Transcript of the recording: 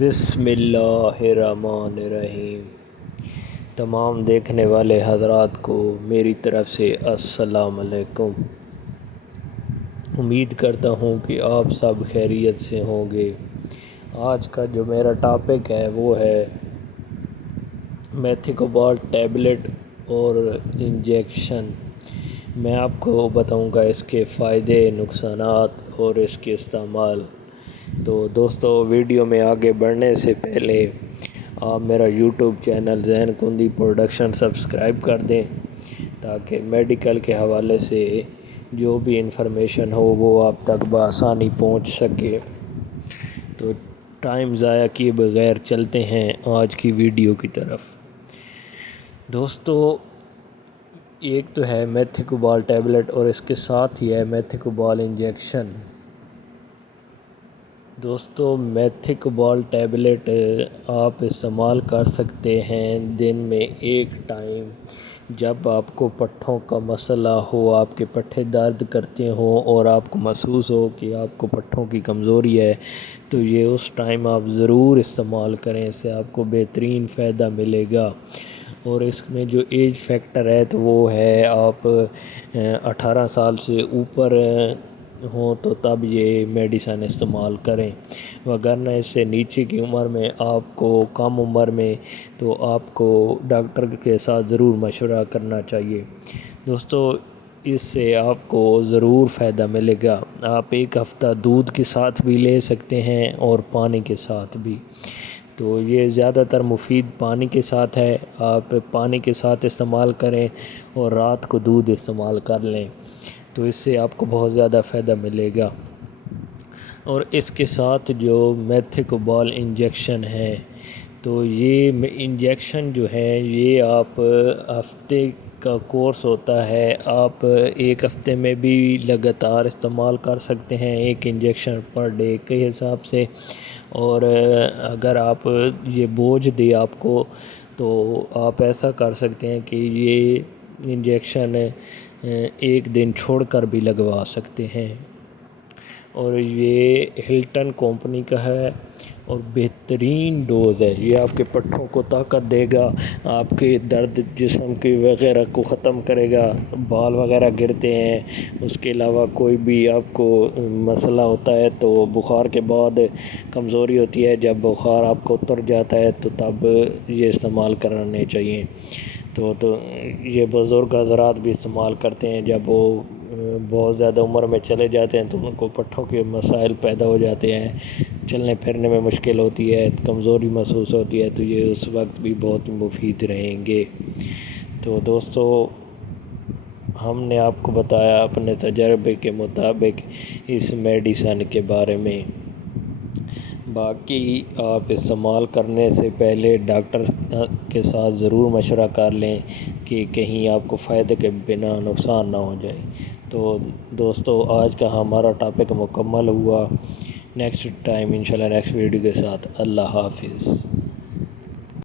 بسم اللہ الرحمن الرحیم۔ تمام دیکھنے والے حضرات کو میری طرف سے السلام علیکم۔ امید کرتا ہوں کہ آپ سب خیریت سے ہوں گے۔ آج کا جو میرا ٹاپک ہے وہ ہے میتھیکوبالٹ ٹیبلٹ اور انجیکشن۔ میں آپ کو بتاؤں گا اس کے فائدے، نقصانات اور اس کے استعمال۔ تو دوستو، ویڈیو میں آگے بڑھنے سے پہلے آپ میرا یوٹیوب چینل ذہن کندی پروڈکشن سبسکرائب کر دیں تاکہ میڈیکل کے حوالے سے جو بھی انفارمیشن ہو وہ آپ تک بآسانی پہنچ سکے۔ تو ٹائم ضائع کیے بغیر چلتے ہیں آج کی ویڈیو کی طرف۔ دوستو، ایک تو ہے میتھیکوبال ٹیبلٹ اور اس کے ساتھ ہی ہے میتھیکوبال انجیکشن۔ دوستو، میتھیکوبال ٹیبلٹ آپ استعمال کر سکتے ہیں دن میں ایک ٹائم، جب آپ کو پٹھوں کا مسئلہ ہو، آپ کے پٹھے درد کرتے ہوں اور آپ کو محسوس ہو کہ آپ کو پٹھوں کی کمزوری ہے، تو یہ اس ٹائم آپ ضرور استعمال کریں، اس سے آپ کو بہترین فائدہ ملے گا۔ اور اس میں جو ایج فیکٹر ہے تو وہ ہے آپ 18 سال سے اوپر ہوں تو تب یہ میڈیسن استعمال کریں، وگرنہ اس سے نیچے کی عمر میں آپ کو، کم عمر میں، تو آپ کو ڈاکٹر کے ساتھ ضرور مشورہ کرنا چاہیے۔ دوستو، اس سے آپ کو ضرور فائدہ ملے گا۔ آپ ایک ہفتہ دودھ کے ساتھ بھی لے سکتے ہیں اور پانی کے ساتھ بھی۔ تو یہ زیادہ تر مفید پانی کے ساتھ ہے، آپ پانی کے ساتھ استعمال کریں اور رات کو دودھ استعمال کر لیں، تو اس سے آپ کو بہت زیادہ فائدہ ملے گا۔ اور اس کے ساتھ جو میتھیکوبال انجیکشن ہے، تو یہ انجیکشن جو ہے یہ آپ ہفتے کا کورس ہوتا ہے، آپ ایک ہفتے میں بھی لگاتار استعمال کر سکتے ہیں، ایک انجیکشن پر ڈے کے حساب سے۔ اور اگر آپ یہ بوجھ دے آپ کو تو آپ ایسا کر سکتے ہیں کہ یہ انجیکشن ایک دن چھوڑ کر بھی لگوا سکتے ہیں۔ اور یہ ہلٹن کمپنی کا ہے اور بہترین ڈوز ہے، یہ آپ کے پٹھوں کو طاقت دے گا، آپ کے درد جسم کے وغیرہ کو ختم کرے گا، بال وغیرہ گرتے ہیں، اس کے علاوہ کوئی بھی آپ کو مسئلہ ہوتا ہے تو بخار کے بعد کمزوری ہوتی ہے، جب بخار آپ کو اتر جاتا ہے تو تب یہ استعمال کرنے چاہیے۔ تو یہ بزرگ حضرات بھی استعمال کرتے ہیں، جب وہ بہت زیادہ عمر میں چلے جاتے ہیں تو ان کو پٹھوں کے مسائل پیدا ہو جاتے ہیں، چلنے پھرنے میں مشکل ہوتی ہے، کمزوری محسوس ہوتی ہے، تو یہ اس وقت بھی بہت مفید رہیں گے۔ تو دوستو، ہم نے آپ کو بتایا اپنے تجربے کے مطابق اس میڈیسن کے بارے میں۔ باقی آپ استعمال کرنے سے پہلے ڈاکٹر کے ساتھ ضرور مشورہ کر لیں کہ کہیں آپ کو فائدے کے بنا نقصان نہ ہو جائے۔ تو دوستو، آج کا ہمارا ٹاپک مکمل ہوا۔ نیکسٹ ٹائم انشاءاللہ نیکسٹ ویڈیو کے ساتھ۔ اللہ حافظ۔